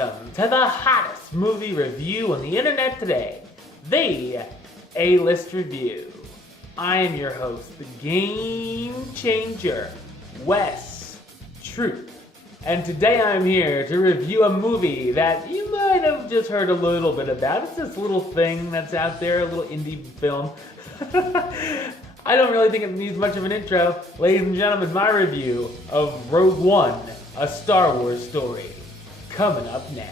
Welcome to the hottest movie review on the internet today, the A-List Review. I am your host, the Game Changer, Wes Truth. And today I'm here to review a movie that you might have just heard a little bit about. It's this little thing that's out there, a little indie film. I don't really think it needs much of an intro. Ladies and gentlemen, my review of Rogue One, a Star Wars story. Coming up now.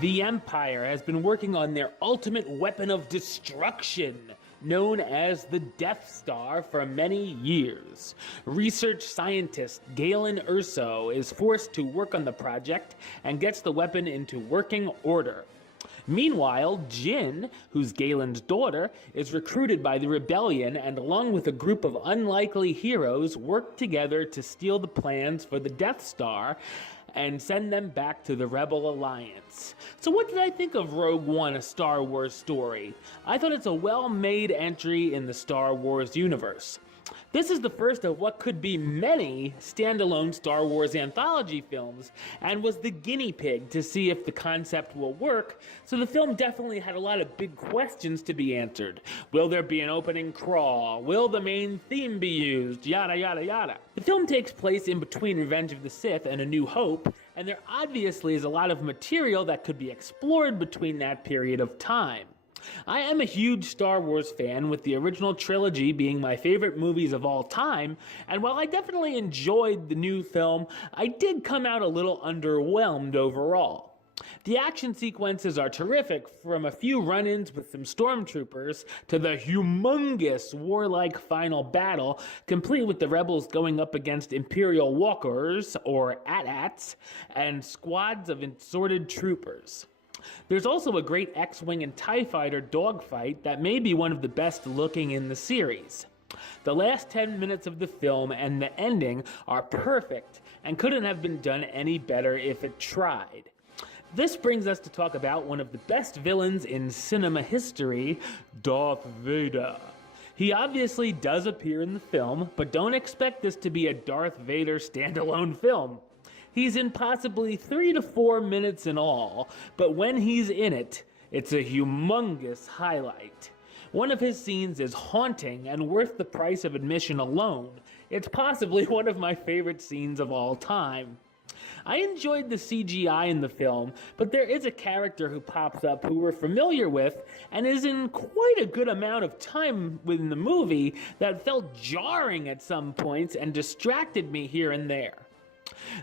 The Empire has been working on their ultimate weapon of destruction, known as the Death Star, for many years. Research scientist Galen Erso is forced to work on the project and gets the weapon into working order. Meanwhile, Jyn, who's Galen's daughter, is recruited by the rebellion and along with a group of unlikely heroes work together to steal the plans for the Death Star and send them back to the Rebel Alliance. So what did I think of Rogue One, a Star Wars story? I thought it's a well-made entry in the Star Wars universe. This is the first of what could be many standalone Star Wars anthology films, and was the guinea pig to see if the concept will work, so the film definitely had a lot of big questions to be answered. Will there be an opening crawl? Will the main theme be used? Yada yada yada. The film takes place in between Revenge of the Sith and A New Hope, and there obviously is a lot of material that could be explored between that period of time. I am a huge Star Wars fan, with the original trilogy being my favorite movies of all time, and while I definitely enjoyed the new film, I did come out a little underwhelmed overall. The action sequences are terrific, from a few run-ins with some stormtroopers to the humongous warlike final battle, complete with the rebels going up against Imperial walkers, or AT-ATs, and squads of assorted troopers. There's also a great X-Wing and TIE Fighter dogfight that may be one of the best looking in the series. The last 10 minutes of the film and the ending are perfect and couldn't have been done any better if it tried. This brings us to talk about one of the best villains in cinema history, Darth Vader. He obviously does appear in the film, but don't expect this to be a Darth Vader standalone film. He's in possibly 3 to 4 minutes in all, but when he's in it, it's a humongous highlight. One of his scenes is haunting and worth the price of admission alone. It's possibly one of my favorite scenes of all time. I enjoyed the CGI in the film, but there is a character who pops up who we're familiar with and is in quite a good amount of time within the movie that felt jarring at some points and distracted me here and there.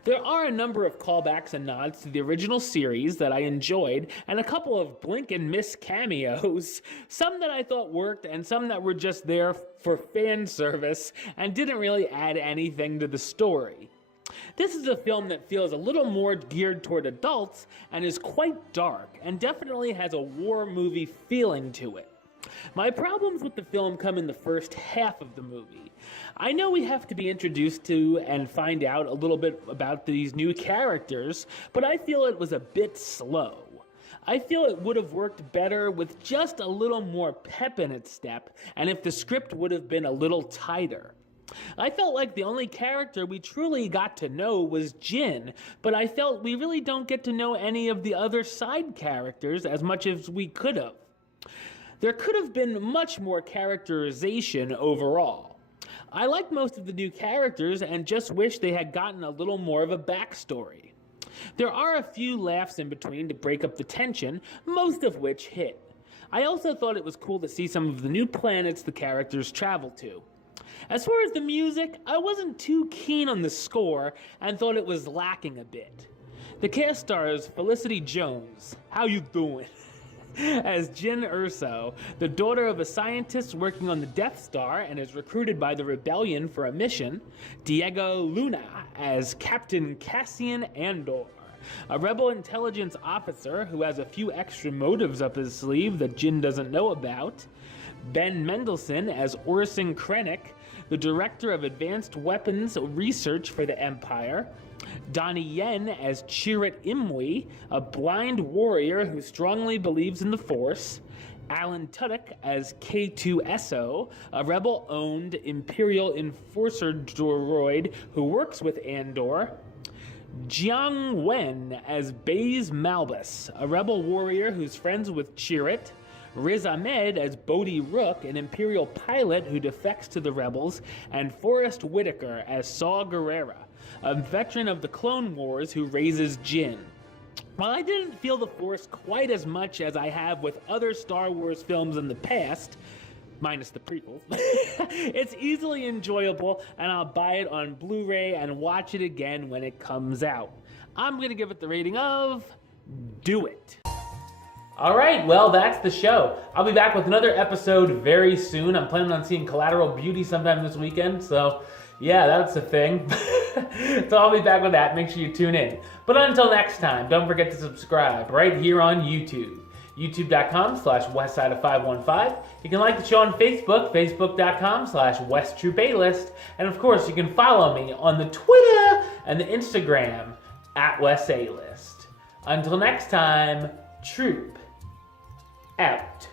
There are a number of callbacks and nods to the original series that I enjoyed, and a couple of blink and miss cameos, some that I thought worked and some that were just there for fan service and didn't really add anything to the story. This is a film that feels a little more geared toward adults and is quite dark and definitely has a war movie feeling to it. My problems with the film come in the first half of the movie. I know we have to be introduced to and find out a little bit about these new characters, but I feel it was a bit slow. I feel it would have worked better with just a little more pep in its step, and if the script would have been a little tighter. I felt like the only character we truly got to know was Jyn, but I felt we really don't get to know any of the other side characters as much as we could have. There could have been much more characterization overall. I like most of the new characters and just wish they had gotten a little more of a backstory. There are a few laughs in between to break up the tension, most of which hit. I also thought it was cool to see some of the new planets the characters travel to. As far as the music, I wasn't too keen on the score and thought it was lacking a bit. The cast stars Felicity Jones, how you doing? As Jyn Erso, the daughter of a scientist working on the Death Star and is recruited by the rebellion for a mission. Diego Luna as Captain Cassian Andor, a rebel intelligence officer who has a few extra motives up his sleeve that Jyn doesn't know about. Ben Mendelsohn as Orson Krennic, the director of advanced weapons research for the Empire. Donnie Yen as Chirrut Imwe, a blind warrior who strongly believes in the Force. Alan Tudyk as K2SO, a rebel-owned Imperial enforcer droid who works with Andor. Jiang Wen as Baze Malbus, a rebel warrior who's friends with Chirrut. Riz Ahmed as Bodhi Rook, an Imperial pilot who defects to the rebels. And Forrest Whitaker as Saw Gerrera, a veteran of the Clone Wars who raises Jyn. While I didn't feel the Force quite as much as I have with other Star Wars films in the past, minus the prequels, it's easily enjoyable, and I'll buy it on Blu-ray and watch it again when it comes out. I'm gonna give it the rating of do it. All right, well, that's the show. I'll be back with another episode very soon. I'm planning on seeing Collateral Beauty sometime this weekend, so yeah, that's a thing. So I'll be back with that. Make sure you tune in. But until next time, don't forget to subscribe right here on YouTube. youtube.com/westside515. You can like the show on Facebook, facebook.com/WestTroopaList. And of course, you can follow me on the Twitter and the Instagram @WestAList. Until next time, Troop out.